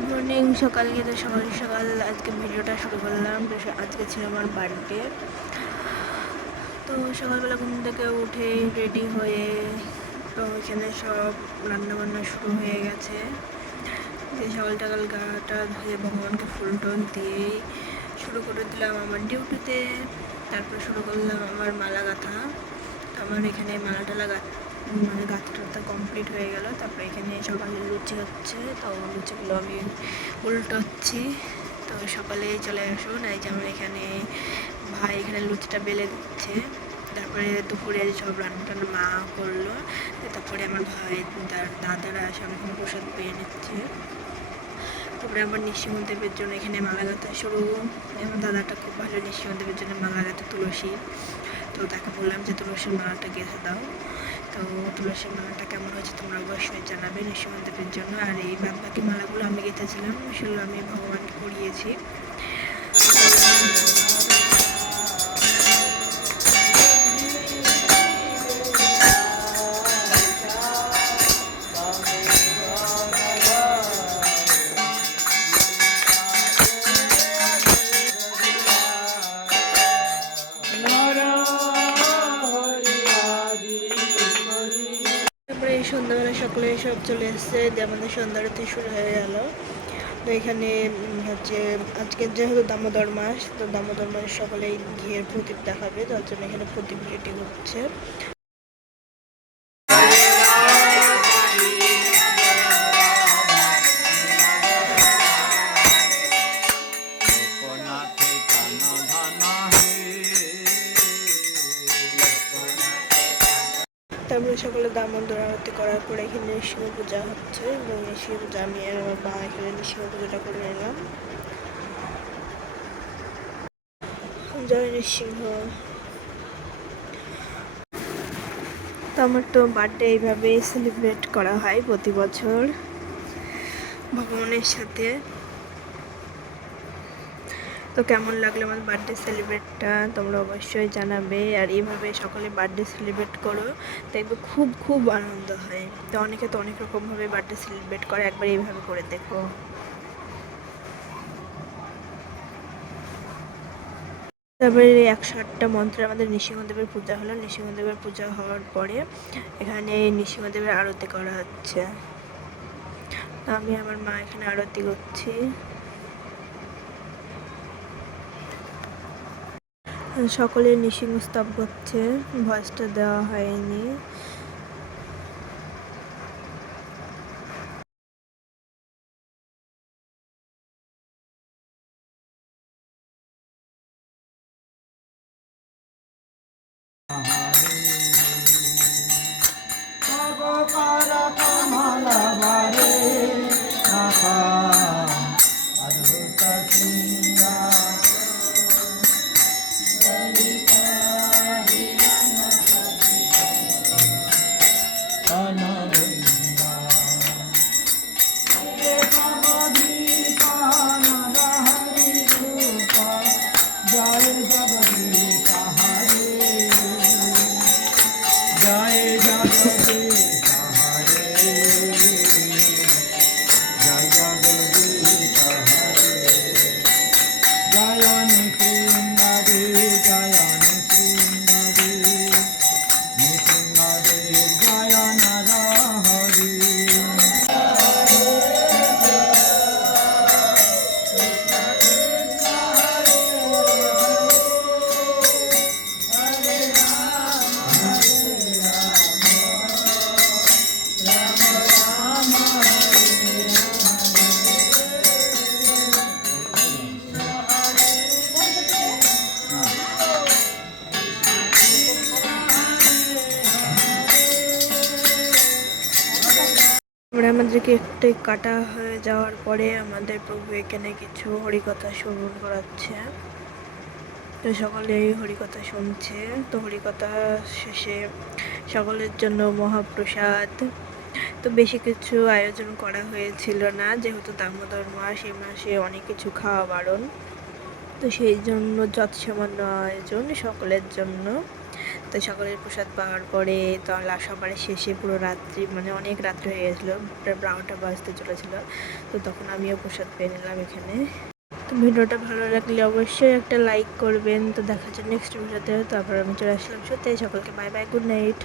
Good morning. সকালকে তো সকাল সকাল আজকে ভিডিওটা শুরু করলাম। তো আজকে ছিল আমার বার্থডে। তো সকালবেলা ঘুম থেকে উঠে রেডি হয়ে তো এখানে সব রান্নাবান্না শুরু হয়ে গেছে। যে সকাল টাকাল গাটা ধুয়ে ভগবানকে ফুল টল দিয়েই শুরু করে দিলাম আমার ডিউটিতে। তারপর শুরু করলাম আমার মালা গাঁথা। আমার এখানে মালা টালা মানে গাঁথাটা কমপ্লিট হয়ে গেল। তারপরে এখানে সকালে লুচি হচ্ছে, তো লুচিগুলো আমি উল্টোচ্ছি। তো সকালে চলে আসুন। এই যেমন এখানে ভাই এখানে লুচিটা বেলে দিচ্ছে। তারপরে দুপুরে সব রান্না মা করলো। তারপরে আমার ভাই দাদারা এসে আমি এখানে প্রসাদ পেয়ে নিচ্ছে। তারপরে আমার নৃসিংহদেবের জন্য এখানে মালা গাঁথা শুরু। আমার দাদাটা খুব ভালো নৃসিংহদেবের জন্য মালা গাঁথা তুলসী। তো তাকে বললাম যে তুলসীর মালাটা গেঁথে দাও। তো তুলসীর মালাটা কেমন হয়েছে তোমরা অবশ্যই জানাবে নৃসিংহদেবের জন্য। আর এই বাকি মালাগুলো আমি গেঁথেছিলাম, সেগুলো আমি ভগবানকে পরিয়েছি। তারপরে এই সন্ধ্যাবেলা সকলে সব চলে এসছে, যে আমাদের সন্ধ্যা আরতি শুরু হয়ে গেল। তো এখানে হচ্ছে আজকে যেহেতু দামোদর মাস, তো দামোদর মাস সকলেই ঘিয়ের প্রদীপ দেখাবে, তার জন্য এখানে প্রদীপ রেডি হচ্ছে। তারপরে সকালে দামোদর আরতি করার পরে এখানে নৃসিংহ পূজা হচ্ছে, এবং নৃসিংহ পূজা আমি আর আমার মা এখানে নৃসিংহ পূজাটা করে নিলাম। জয় নৃসিংহ। তো আমার তো বার্থডে এইভাবে সেলিব্রেট করা হয় প্রতি বছর ভগবানের সাথে। তো কেমন লাগলো আমার বার্থডে সেলিব্রেটটা তোমরা অবশ্যই জানাবে। আর এইভাবে সকলে বার্থডে সেলিব্রেট করো, দেখবে খুব খুব আনন্দ হয়। তো অনেকে তো অনেক রকমভাবে বার্থডে সেলিব্রেট করে, একবার এইভাবে করে দেখো। তারপরে 108টা মন্ত্রে আমাদের নৃসিংহদেবের পূজা হলো। নৃসিংহদেবের পূজা হওয়ার পরে এখানে নৃসিংহদেবের আরতি করা হচ্ছে। আমি আমার মা এখানে আরতি করছি। সকলে নৃসিংহ স্তব করছে, ভয়েসটা দেওয়া হয়নি। আমাদের কেকটা কাটা হয়ে যাওয়ার পরে আমাদের প্রভু এখানে কিছু হরিকথা শ্রবণ করাচ্ছে। তো সকলে এই হরিকথা শুনছে। তো হরিকথা শেষে সকলের জন্য মহাপ্রসাদ। তো বেশি কিছু আয়োজন করা হয়েছিল না, যেহেতু দামোদর মাস, এই মাসে অনেক কিছু খাওয়া বারণ। তো সেই জন্য যৎসামান্য আয়োজন সকলের জন্য। তো সকলের প্রসাদ পাওয়ার পরে তো সবার শেষে পুরো রাত্রি মানে অনেক রাত্রি হয়ে গেছিলো, প্রায় 12টা বাজতে চলেছিলো। তো তখন আমিও প্রসাদ পেয়ে নিলাম এখানে। তো ভিডিওটা ভালো লাগলে অবশ্যই একটা লাইক করবেন। তো দেখা যাচ্ছে নেক্সট ভিডিওতে। তারপর আমি চলে আসলাম সত্যি সকলকে বাই বাই, গুড নাইট।